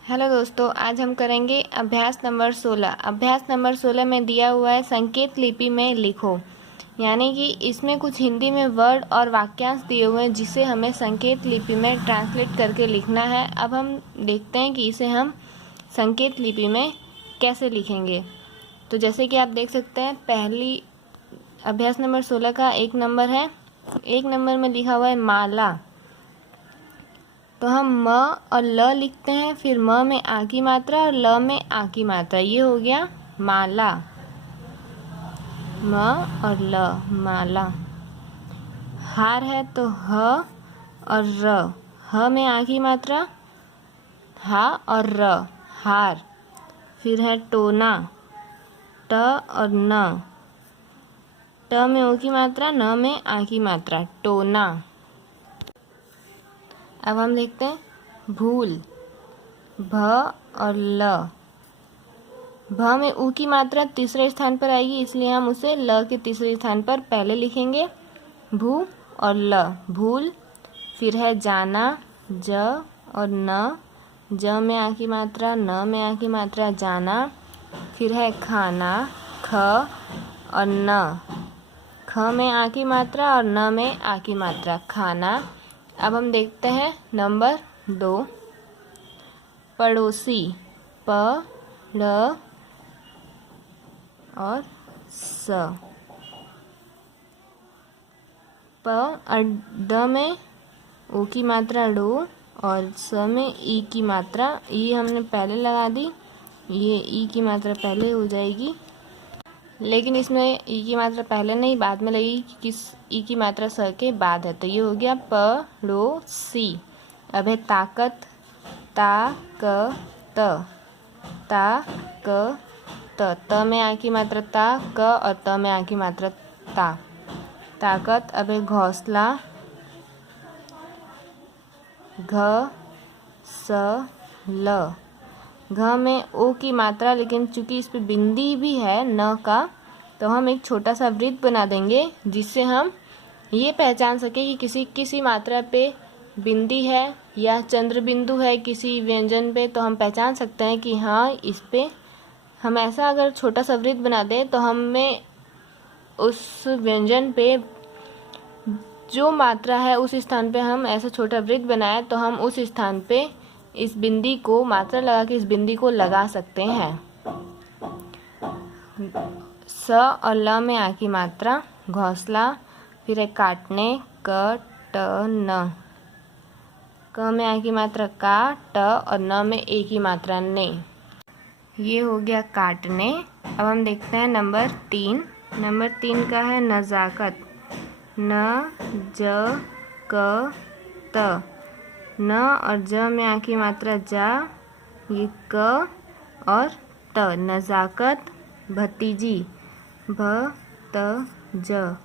Hello दोस्तों, आज हम करेंगे अभ्यास नंबर 16। अभ्यास नंबर 16 में दिया हुआ है संकेत लिपि में लिखो। यानी कि इसमें कुछ हिंदी में वर्ड और वाक्यांश दिए हुए हैं जिसे हमें संकेत लिपि में ट्रांसलेट करके लिखना है। अब हम देखते हैं कि इसे हम संकेत लिपि में कैसे लिखेंगे। तो जैसे कि आप देख सकते हैं, पहली अभ्यास नंबर 16 का 1 नंबर है। 1 नंबर में लिखा हुआ है माला। तो हम म और ल लिखते हैं, फिर म में आ की मात्रा और ल में आ की मात्रा। ये हो गया माला। म और ल, माला। हार है तो ह और र, ह में आ की मात्रा, हा और र, हार। फिर है टोना, ट और न, ट में ओ की मात्रा, न में आ की मात्रा, टोना। अब हम देखते हैं भूल, भ और ल। भ में ऊ की मात्रा तीसरे स्थान पर आएगी, इसलिए हम उसे ल के तीसरे स्थान पर पहले लिखेंगे, भू और ल, भूल। फिर है जाना, ज और न, ज में आ की मात्रा, न में आ की मात्रा, जाना। फिर है खाना, ख और न, ख में आ की मात्रा और न में आ की मात्रा, खाना। अब हम देखते हैं नंबर 2, पड़ोसी, प ड़ और स। प और ड में ओ की मात्रा डो और स में ई की मात्रा, ई हमने पहले लगा दी, ये ई की मात्रा पहले हो जाएगी, लेकिन इसमें ई की मात्रा पहले नहीं बाद में लगेगी क्योंकि ई की मात्रा स के बाद है। तो ये हो गया पड़ोसी। अब है ताकत, ता क त, ता क त, त में आ की मात्रा ता, क और त में आ की मात्रा ता, ताकत। अब है घोंसला, घ स ल, घ में ओ की मात्रा, लेकिन चूंकि इस पे बिंदी भी है न का, तो हम एक छोटा सा वृत्त बना देंगे जिससे हम ये पहचान सके कि किसी मात्रा पे बिंदी है या चंद्र बिंदु है किसी व्यंजन पे। तो हम पहचान सकते हैं कि हाँ, इस पे हम ऐसा अगर छोटा सा वृत्त बना दें तो हमें उस व्यंजन पे जो मात्रा है उस स्थान पे हम ऐसा छोटा वृत्त बनाए तो हम उस स्थान पे इस बिंदी को मात्रा लगा के इस बिंदी को लगा सकते हैं। स और ल में आ की मात्रा, घोंसला। फिर है काटने, क ट न, क में आ की मात्रा का, ट और न में ए की मात्रा ने। ये हो गया काटने। अब हम देखते हैं नंबर 3। नंबर 3 का है नज़ाकत, न ज क त, न और ज में आ की मात्रा जा, ये क और त, नज़ाकत। भतीजी, भ त ज,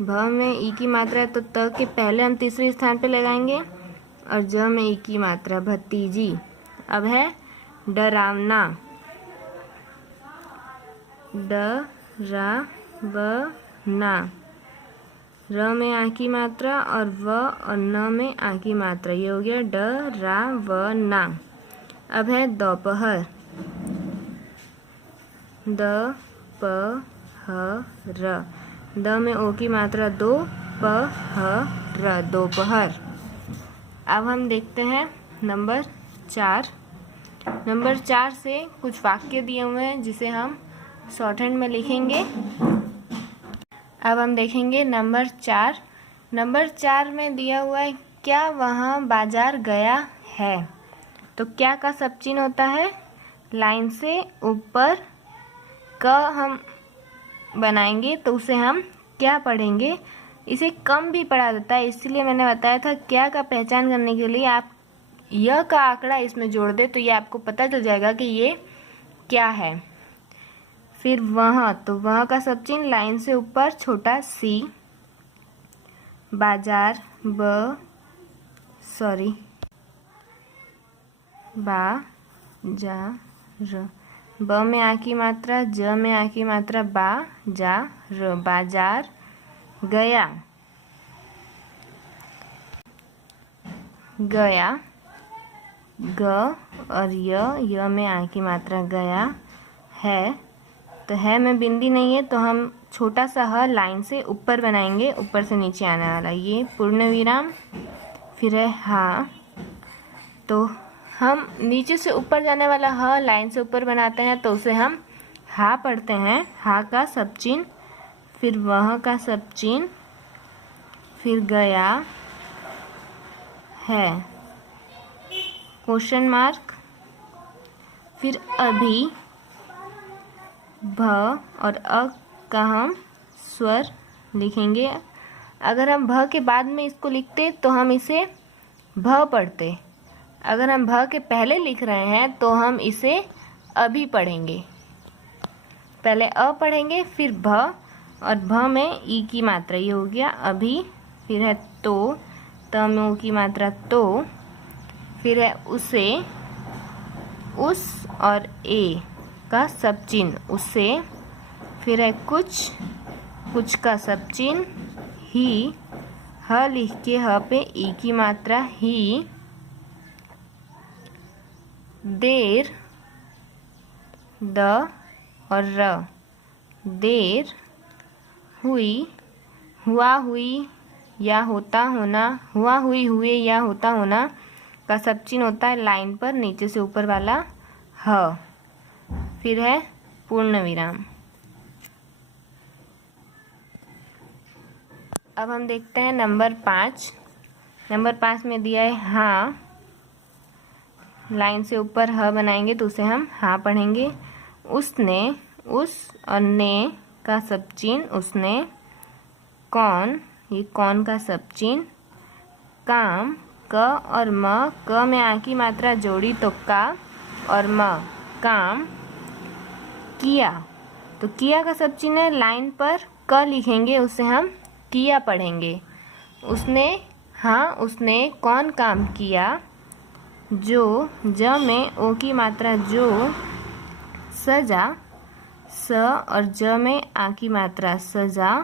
भ में ई की मात्रा है तो त के पहले हम तीसरे स्थान पे लगाएंगे और ज में ई की मात्रा, भतीजी। अब है डरावना, ड रा व ना, र में आ की मात्रा और व और न में आ की मात्रा, ये हो गया ड रा व ना। अब है दोपहर, द प ह र, द में ओ की मात्रा दो, प ह र, दोपहर। अब हम देखते हैं नंबर 4। नंबर 4 से कुछ वाक्य दिए हुए हैं जिसे हम शॉर्ट हैंड में लिखेंगे। अब हम देखेंगे नंबर 4। नंबर 4 में दिया हुआ है क्या वहाँ बाजार गया है। तो क्या का सब चिन्ह होता है, लाइन से ऊपर क हम बनाएंगे तो उसे हम क्या पढ़ेंगे, इसे कम भी पढ़ा देता है, इसलिए मैंने बताया था क्या का पहचान करने के लिए आप यह का आंकड़ा इसमें जोड़ दे तो ये आपको पता चल जाएगा कि ये क्या है। फिर वह, तो वह का सब चिन्ह लाइन से ऊपर छोटा सी, बाजार बा जा र, ब में आ की मात्रा, ज में आ की मात्रा, बा जा र, बाजार गया, गया। ग और य में आ की मात्रा गया है, तो है में बिंदी नहीं है तो हम छोटा सा ह लाइन से ऊपर बनाएंगे, ऊपर से नीचे आने वाला, ये पूर्ण विराम, फिर है हा। तो हम नीचे से ऊपर जाने वाला ह लाइन से ऊपर बनाते हैं तो उसे हम हा पढ़ते हैं, हा का सब चिन्ह, फिर वह का सब चिन्ह, फिर गया है क्वेश्चन मार्क, फिर अभी भ और अ का हम स्वर लिखेंगे। अगर हम भ के बाद में इसको लिखते तो हम इसे भ पढ़ते, अगर हम भ के पहले लिख रहे हैं तो हम इसे अभी पढ़ेंगे। पहले अ पढ़ेंगे फिर भ, और भ में ई की मात्रा, ये हो गया अभी, फिर है तो, त में ऊ की मात्रा तो, फिर है उसे, उस और ए का सब चिन्ह उसे, फिर है कुछ, कुछ का सब चिन्ह ही, ह लिख के ह पे ई की मात्रा ही, देर, द और र, देर हुई, हुआ हुई या होता होना, हुआ हुई हुए या होता होना का सब चिन्ह होता है लाइन पर नीचे से ऊपर वाला ह, फिर है पूर्ण विराम। अब हम देखते हैं नंबर 5। नंबर 5 में दिया है हाँ, लाइन से ऊपर ह बनाएंगे तो उसे हम हाँ पढ़ेंगे। उसने, उस और ने का सब चिन्ह उसने, कौन, ये कौन का सब चिन्ह, काम, क और म, क में आ की मात्रा जोड़ी तो का और म, काम, किया, तो किया का सब चिन्ह है लाइन पर क लिखेंगे, उसे हम किया पढ़ेंगे। उसने, हाँ उसने कौन काम किया, जो, ज में ओ की मात्रा जो, सजा, स और ज में आ की मात्रा सजा,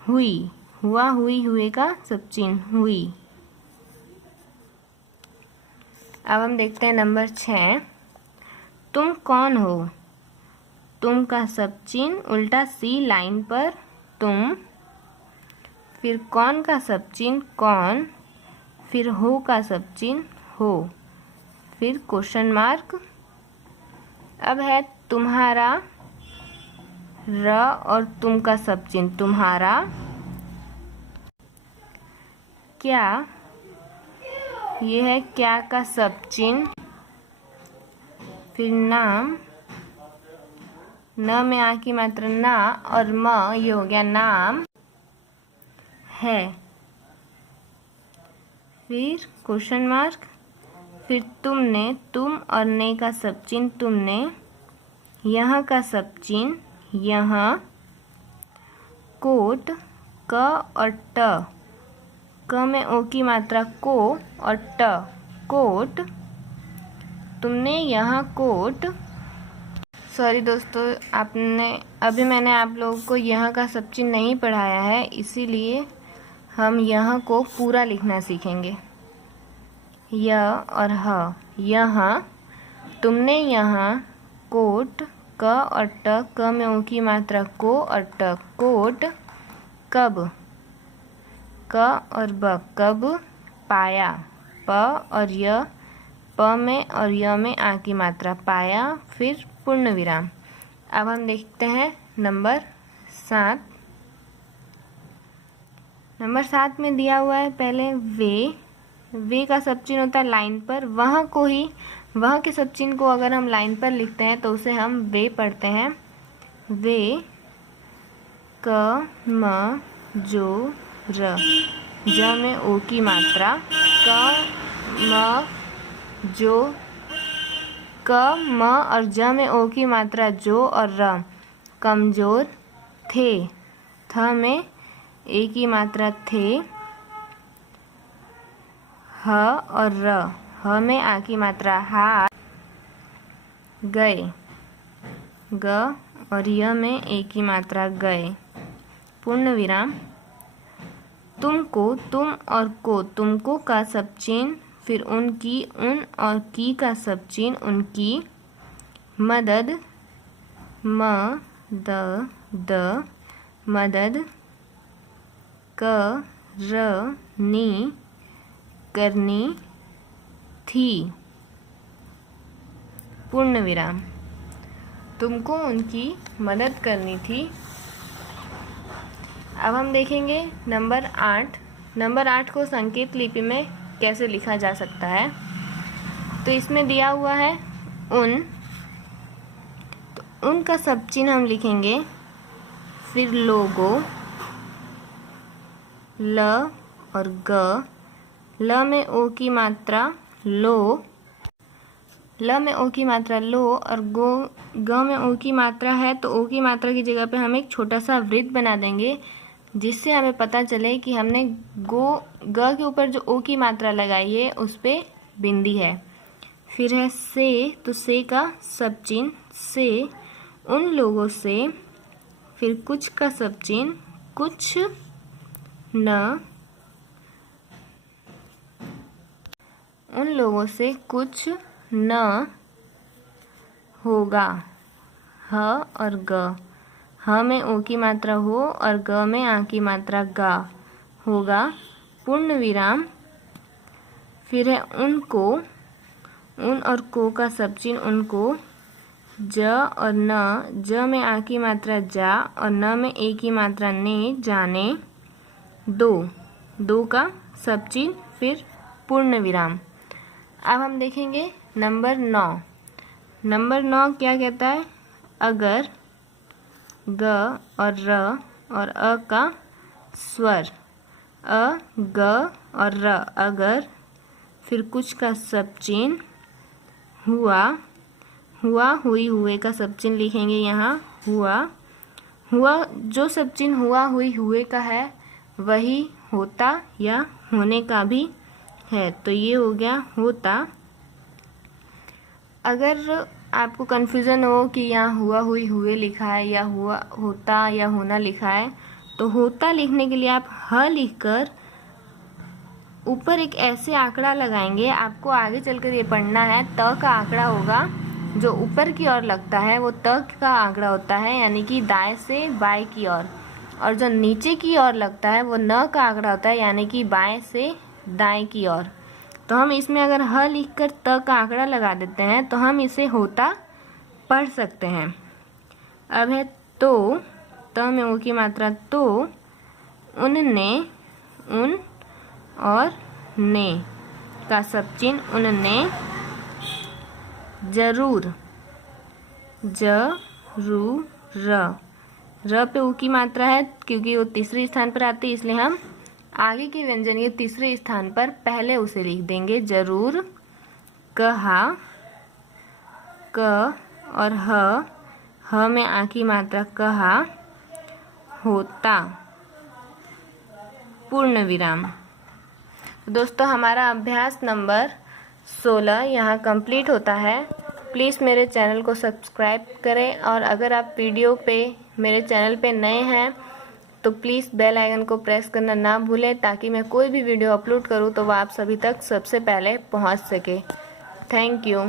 हुई, हुआ हुई हुए का सब चिन्ह हुई। अब हम देखते हैं नंबर 6। तुम कौन हो, तुम का सब चिन्ह उल्टा सी लाइन पर तुम, फिर कौन का सब चिन्ह कौन, फिर हो का सब चिन्ह हो, फिर क्वेश्चन मार्क। अब है तुम्हारा, र और तुम का सब चिन्ह तुम्हारा, क्या, ये है क्या का सब चिन्ह, फिर नाम, न में आ की मात्रा ना और म, ये हो गया नाम है, फिर क्वेश्चन मार्क, फिर तुमने, तुम और ने का सब चिन्ह तुमने, यहाँ का सब चिन्ह यहाँ, कोट, क और ट, क में ओ की मात्रा को और ट, कोट, तुमने यहाँ कोट। सॉरी दोस्तों, अभी मैंने आप लोगों को यहाँ का सब चिन्ह नहीं पढ़ाया है, इसीलिए हम यहाँ को पूरा लिखना सीखेंगे। य और ह, यहाँ, तुमने यहाँ कोट, क और ट, क में ऊ की मात्रा को और ट, कोट, कब, क और ब, कब पाया, प और य, प में और य में आ की मात्रा पाया, फिर पूर्ण विराम। अब हम देखते हैं नंबर 7। नंबर 7 में दिया हुआ है पहले वे का सब चिन्ह होता है लाइन पर, वह को ही, वह के सब चिन्ह को अगर हम लाइन पर लिखते हैं तो उसे हम वे पढ़ते हैं। वे, क, म, जो, र, ज में ओ की मात्रा, क, म, जो, क, म और ज में ओ की मात्रा जो और र, कमजोर, थे, थ में ए की मात्रा थे, ह और र, ह में आ की मात्रा हा, गए, ग और य में ए की मात्रा गए, पूर्ण विराम। तुमको, तुम और को, तुमको का सब चिन्ह, फिर उनकी, उन और की का सब चिन्ह उनकी, मदद, म द द मदद, करनी, करनी थी, पूर्ण विराम। तुमको उनकी मदद करनी थी। अब हम देखेंगे नंबर 8। नंबर 8 को संकेत लिपि में कैसे लिखा जा सकता है। तो इसमें दिया हुआ है उन, तो उन का सब चिन्ह हम लिखेंगे, फिर लोगो, ल और ग, ल में ओ की मात्रा लो, ल में ओ की मात्रा लो और ग में ओ की मात्रा है, तो ओ की मात्रा की जगह पे हम एक छोटा सा वृत्त बना देंगे, जिससे हमें पता चले कि हमने ग के ऊपर जो ओ की मात्रा लगाई है उस पे बिंदी है। फिर है से, तो से का सब चिन्ह से, उन लोगों से, फिर कुछ का सब चिन्ह कुछ, न, उन लोगों से कुछ न होगा, ह और ग, ह में ओ की मात्रा हो और ग में आ की मात्रा गा, होगा, पूर्ण विराम। फिर है उनको, उन और को का सब चिन्ह उनको, ज और न, ज में आ की मात्रा जा और न में ए की मात्रा ने, जाने, दो का सब चिन्ह, फिर पूर्ण विराम। अब हम देखेंगे नंबर 9। नंबर 9 क्या कहता है, अगर, ग और र और अ का स्वर, अ ग और र, अगर, फिर कुछ का सब चिन्ह हुआ, हुआ हुई हुए का सब चिन्ह लिखेंगे यहाँ, हुआ, हुआ जो सब चिन्ह हुआ हुई हुए का है वही होता या होने का भी है, तो ये हो गया होता। अगर आपको कन्फ्यूज़न हो कि यहाँ हुआ हुई हुए लिखा है या हुआ होता या होना लिखा है, तो होता लिखने के लिए आप ह लिखकर ऊपर एक ऐसे आंकड़ा लगाएंगे। आपको आगे चलकर ये पढ़ना है, त का आंकड़ा होगा जो ऊपर की ओर लगता है वो त का आंकड़ा होता है, यानी कि दाएं से बाएं की ओर, और जो नीचे की ओर लगता है वो न का आंकड़ा होता है, यानी कि बाएं से दाएं की ओर। तो हम इसमें अगर ह लिखकर त का आंकड़ा लगा देते हैं तो हम इसे होता पढ़ सकते हैं। अब है तो, त में ओ की मात्रा तो, उनने, उन और ने का सब चिन्ह उनने, जरूर, जरूर, र पे ऊ की मात्रा है क्योंकि वो तीसरे स्थान पर आती है, इसलिए हम आगे के व्यंजन के तीसरे स्थान पर पहले उसे लिख देंगे, जरूर, कहा, क और ह में आ की मात्रा कहा, होता, पूर्ण विराम। तो दोस्तों हमारा अभ्यास नंबर 16 यहाँ कंप्लीट होता है। प्लीज़ मेरे चैनल को सब्सक्राइब करें, और अगर आप वीडियो पे मेरे चैनल पे नए हैं तो प्लीज़ बेल आइकन को प्रेस करना ना भूलें, ताकि मैं कोई भी वीडियो अपलोड करूँ तो वह आप सभी तक सबसे पहले पहुँच सके। Thank you.